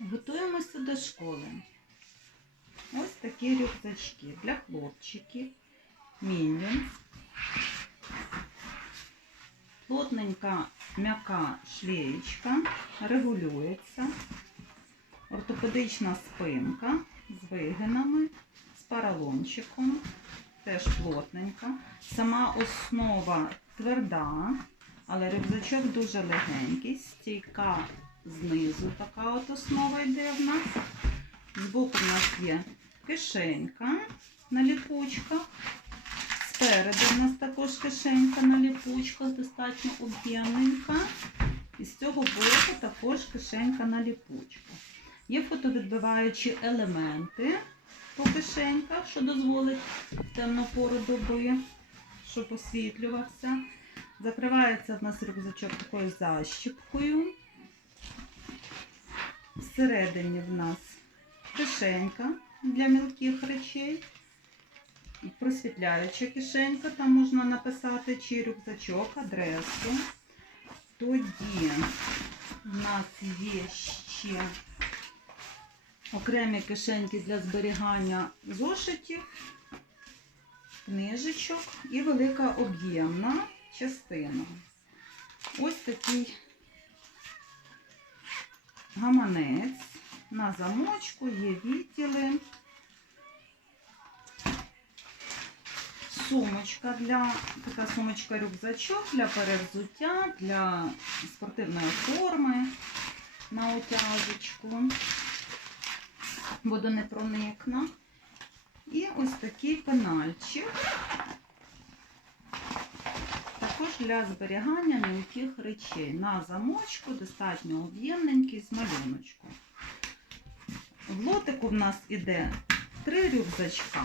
Готуємося до школи. Ось такі рюкзачки для хлопчиків. Міні. Плотненька м'яка шлеєчка, регулюється. Ортопедична спинка з вигинами, з поролончиком, теж плотненька. Сама основа тверда, але рюкзачок дуже легенький, стійка знизу така от основа йде в нас. Збоку в нас є кишенька на ліпучках. Спереду в нас також кишенька на ліпучках, достатньо об'ємненька. І з цього боку також кишенька на ліпучках. Є фотовідбиваючі елементи по кишеньках, що дозволить в пору доби, щоб освітлювався. Закривається в нас рюкзачок такою защіпкою. Всередині в нас кишенька для мілких речей. Просвітляюча кишенька, там можна написати чи рюкзачок, адресу. Тоді в нас є ще окремі кишеньки для зберігання зошитів, книжечок і велика об'ємна частина. Ось такий гаманець на замочку, є відділи. Сумочка для така сумочка-рюкзачок для перевзуття, для спортивної форми на утяжечку. Водонепроникна. І ось такий пенальчик. Для зберігання мілких речей. На замочку достатньо об'ємненький з малюночком. В лотику в нас іде три рюкзачка.